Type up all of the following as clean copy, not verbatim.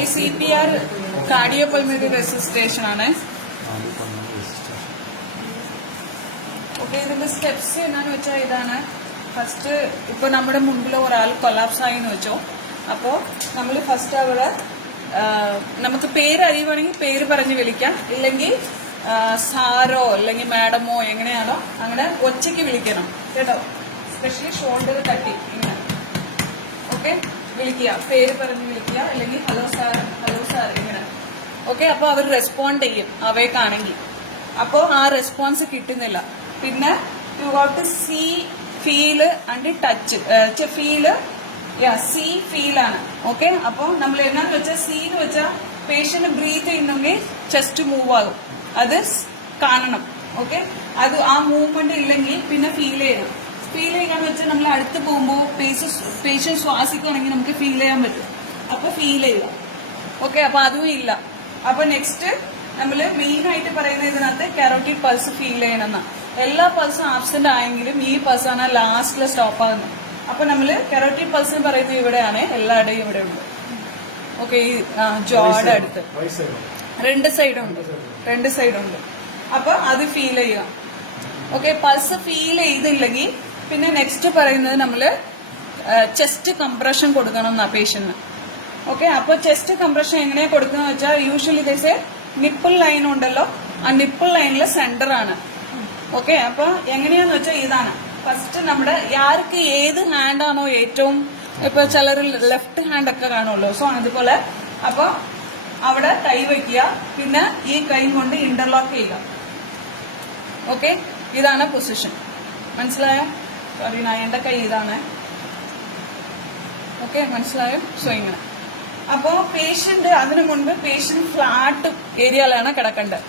ഈ CPR കാർഡിയോപൾമണറി റെസിസ്റ്റേഷൻ ആണ്. Okay, ഇതിന്റെ സ്റ്റെപ്സ് എന്നാന്ന് വെച്ചാൽ ഇതാണ്. ഫസ്റ്റ് ഇപ്പൊ നമ്മുടെ മുമ്പിൽ ഒരാൾ കൊലാപ്സ് ആയി എന്ന് വെച്ചോ. അപ്പോ നമ്മൾ ഫസ്റ്റ് അവിടെ നമുക്ക് പേര് അറിയുവാണെങ്കിൽ പേര് പറഞ്ഞ് വിളിക്കാം, ഇല്ലെങ്കിൽ സാറോ അല്ലെങ്കിൽ മാഡമോ എങ്ങനെയാണോ അങ്ങനെ ഒച്ചയ്ക്ക് വിളിക്കണം കേട്ടോ. സ്പെഷ്യലി ഷോൾഡർ തട്ടി ഇങ്ങനെ ഓക്കെ വിളിക്കുക, പേര് പറഞ്ഞ് വിളിക്കുക, അല്ലെങ്കിൽ ഹലോ സാർ ഇങ്ങനെ ഓക്കെ. അപ്പൊ അവർ റെസ്പോണ്ട് ചെയ്യും അവേക്കാണെങ്കിൽ. അപ്പോൾ ആ റെസ്പോൺസ് കിട്ടുന്നില്ല. പിന്നെ you have to see, feel and touch. ഫീലാണ് ഓക്കെ. അപ്പൊ നമ്മൾ എന്നാന്ന് വെച്ചാൽ സീ എന്ന് വെച്ചാൽ പേഷ്യന്റ് ബ്രീത്ത് ചെയ്യുന്നെങ്കിൽ ചെസ്റ്റ് മൂവ് ആകും, അത് കാണണം ഓക്കെ. അത് ആ മൂവ്മെന്റ് ഇല്ലെങ്കിൽ പിന്നെ ഫീൽ ചെയ്യണം. ഫീൽ ചെയ്യാന്ന് വെച്ചാൽ നമ്മൾ അടുത്ത് പോകുമ്പോൾ പേഷ്യന്റ് ശ്വാസിക്കുകയാണെങ്കിൽ നമുക്ക് ഫീൽ ചെയ്യാൻ പറ്റും. അപ്പൊ ഫീൽ ചെയ്യുക ഓക്കെ. അപ്പൊ അതും ഇല്ല. അപ്പൊ നെക്സ്റ്റ് നമ്മൾ മെയിൻ ആയിട്ട് പറയുന്ന ഇതിനകത്ത് കരോട്ടിഡ് പൾസ് ഫീൽ ചെയ്യണമെന്ന. എല്ലാ പൾസും ആബ്സെന്റ് ആയെങ്കിലും ഈ പൾസാണ് ലാസ്റ്റില് സ്റ്റോപ്പ് ആകുന്നത്. അപ്പൊ നമ്മള് കരോട്ടിഡ് പൾസ് എന്ന് പറയുന്നത് ഇവിടെയാണ്, എല്ലായിടെയും ഇവിടെ ഉണ്ട് ഓക്കെ. ഈ ജോയുടെ അടുത്ത് രണ്ട് സൈഡുണ്ട്. അപ്പൊ അത് ഫീൽ ചെയ്യുക ഓക്കെ. പൾസ് ഫീൽ ചെയ്തില്ലെങ്കിൽ പിന്നെ നെക്സ്റ്റ് പറയുന്നത് നമ്മള് ചെസ്റ്റ് കംപ്രഷൻ കൊടുക്കണം എന്നാ പേഷ്യന്റിന് ഓക്കെ. അപ്പൊ ചെസ്റ്റ് കംപ്രഷൻ എങ്ങനെയാ കൊടുക്കുന്ന വെച്ചാൽ യൂഷ്വലി ദിവസം നിപ്പിൾ ലൈൻ ഉണ്ടല്ലോ, ആ നിപ്പിൾ ലൈനിലെ സെന്റർ ആണ് ഓക്കെ. അപ്പൊ എങ്ങനെയാന്ന് വെച്ചാൽ ഇതാണ് ഫസ്റ്റ് നമ്മുടെ ആർക്ക് ഏത് ഹാൻഡാണോ ഏറ്റവും, ഇപ്പൊ ചിലർ ലെഫ്റ്റ് ഹാൻഡ് ഒക്കെ കാണുമല്ലോ, സോ അതുപോലെ അപ്പൊ അവിടെ കൈ വയ്ക്കുക, പിന്നെ ഈ കൈ കൊണ്ട് ഇന്റർലോക്ക് ചെയ്യുക ഓക്കെ. ഇതാണ് പൊസിഷൻ, മനസ്സിലായോ? സോറി എന്റെ കൈ ഇതാണ് ഓക്കെ, മനസ്സിലായോ? സോ ഇങ്ങനെ. അപ്പോ പേഷ്യന്റ് അതിനു മുൻപ് പേഷ്യന്റ് ഫ്ലാറ്റ് ഏരിയയിലാണ് കിടക്കേണ്ടത്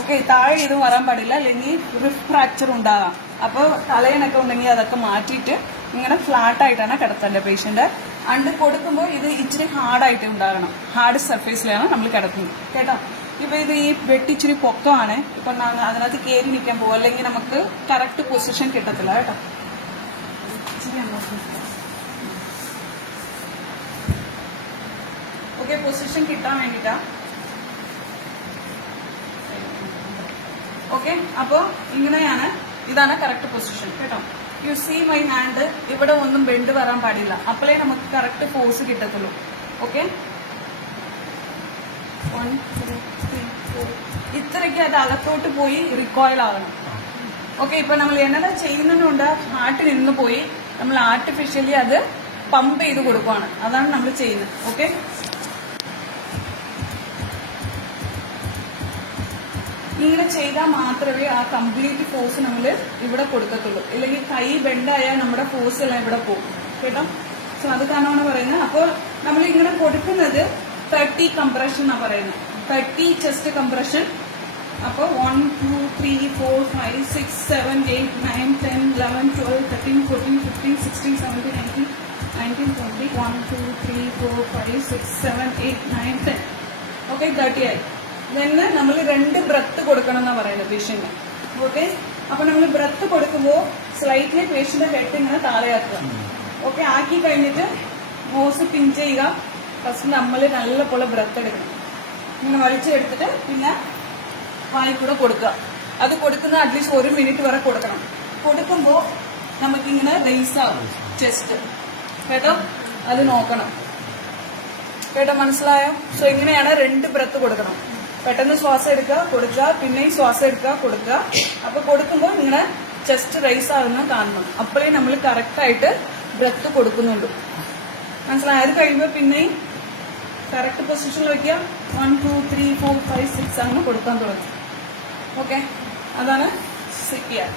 ഓക്കെ. താഴെ ഇത് വരാൻ പാടില്ല, അല്ലെങ്കിൽ റിഫ് ഫ്രാക്ചർ ഉണ്ടാകാം. അപ്പോൾ തലയണൊക്കെ ഉണ്ടെങ്കിൽ അതൊക്കെ മാറ്റിയിട്ട് ഇങ്ങനെ ഫ്ലാറ്റ് ആയിട്ടാണ് കിടത്തേണ്ടത് പേഷ്യന്റ്. അണ്ട് കൊടുക്കുമ്പോൾ ഇത് ഇച്ചിരി ഹാർഡായിട്ട് ഉണ്ടാകണം, ഹാർഡ് സർഫേസിലാണ് നമ്മൾ കിടക്കുന്നത് കേട്ടോ. ഇപ്പൊ ഇത് ഈ വെട്ടിച്ചിരി പൊക്കമാണ്, ഇപ്പൊ അതിനകത്ത് കയറി നിൽക്കാൻ പോകും, അല്ലെങ്കിൽ നമുക്ക് കറക്റ്റ് പൊസിഷൻ കിട്ടത്തില്ല കേട്ടോ. ഓക്കെ, പൊസിഷൻ കിട്ടാൻ വേണ്ടിട്ടാ ഓക്കെ. അപ്പോ ഇങ്ങനെയാണ്, ഇതാണ് കറക്റ്റ് പൊസിഷൻ കേട്ടോ. യു സീ മൈ ഹാൻഡ്, ഇവിടെ ഒന്നും ബെൻഡ് വരാൻ പാടില്ല, അപ്പോഴേ നമുക്ക് കറക്റ്റ് ഫോഴ്സ് കിട്ടത്തുള്ളൂ ഓക്കെ. 1 2 3 4 ഇത്രയ്ക്ക് അത് അകത്തോട്ട് പോയി റിക്കോയിൽ ആകണം ഓക്കെ. ഇപ്പൊ നമ്മൾ എന്നതാ ചെയ്യുന്നതുകൊണ്ട് ഹാർട്ട് നിന്ന് പോയി നമ്മൾ ആർട്ടിഫിഷ്യലി അത് പമ്പ് ചെയ്ത് കൊടുക്കുവാണ്, അതാണ് നമ്മൾ ചെയ്യുന്നത് ഓക്കെ. ഇങ്ങനെ ചെയ്താൽ മാത്രമേ ആ കംപ്ലീറ്റ് ഫോഴ്സ് നമ്മൾ ഇവിടെ കൊടുക്കത്തുള്ളൂ, ഇല്ലെങ്കിൽ കൈ ബെൻഡായാൽ നമ്മുടെ ഫോഴ്സ് എല്ലാം ഇവിടെ പോകും കേട്ടോ. സോ അത് കാരണമാണ് പറയുന്നത്. അപ്പോൾ നമ്മൾ ഇങ്ങനെ കൊടുക്കുന്നത് 30 കംപ്രഷൻ എന്നാണ് പറയുന്നത്, 30 ചെസ്റ്റ് കംപ്രഷൻ. അപ്പോൾ 1 2 3 4 5 6 7 8 9 10 11 12 13 14 15 16 17 18 19 20 1 2 3 4 5 6 7 8 9 10 ഓക്കെ 30 ആയി. then നമ്മൾ 2 ബ്രത്ത് കൊടുക്കണം എന്നാ പറയുന്നത് പേഷ്യന്റ് ഓക്കെ. അപ്പൊ നമ്മൾ ബ്രത്ത് കൊടുക്കുമ്പോൾ സ്ലൈറ്റ്ലി പേഷ്യന്റ് ഹെഡ് ഇങ്ങനെ താഴെയാക്കുക ഓക്കെ. ആക്കി കഴിഞ്ഞിട്ട് നോസ് പിൻ ചെയ്യുക. ഫസ്റ്റ് നമ്മൾ നല്ല പോലെ ബ്രത്ത് എടുക്കണം, ഇങ്ങനെ വലിച്ചെടുത്തിട്ട് പിന്നെ വായി കൂടെ കൊടുക്കുക. അത് കൊടുക്കുന്ന അറ്റ്ലീസ്റ്റ് 1 മിനിറ്റ് വരെ കൊടുക്കണം. കൊടുക്കുമ്പോൾ നമുക്കിങ്ങനെ റേസ് ആവും ചെസ്റ്റ് കേട്ടോ, അത് നോക്കണം കേട്ടോ, മനസ്സിലായോ? സോ ഇങ്ങനെയാണ് 2 ബ്രത്ത് കൊടുക്കണം. പെട്ടെന്ന് ശ്വാസം എടുക്കുക, കൊടുക്കുക, പിന്നെയും ശ്വാസം എടുക്കുക, കൊടുക്കുക. അപ്പൊ കൊടുക്കുമ്പോൾ ഇങ്ങനെ ചെസ്റ്റ് റൈസ് ആകുന്ന കാണണം, അപ്പോഴേ നമ്മൾ കറക്റ്റായിട്ട് ബ്രത്ത് കൊടുക്കുന്നുള്ളൂ, മനസ്സിലായി? അത് കഴിയുമ്പോൾ പിന്നെയും കറക്റ്റ് പൊസിഷനിൽ വയ്ക്കുക. 1 2 3 4 5 6 അങ്ങനെ കൊടുക്കാൻ തുടങ്ങും ഓക്കെ. അതാണ് CPR.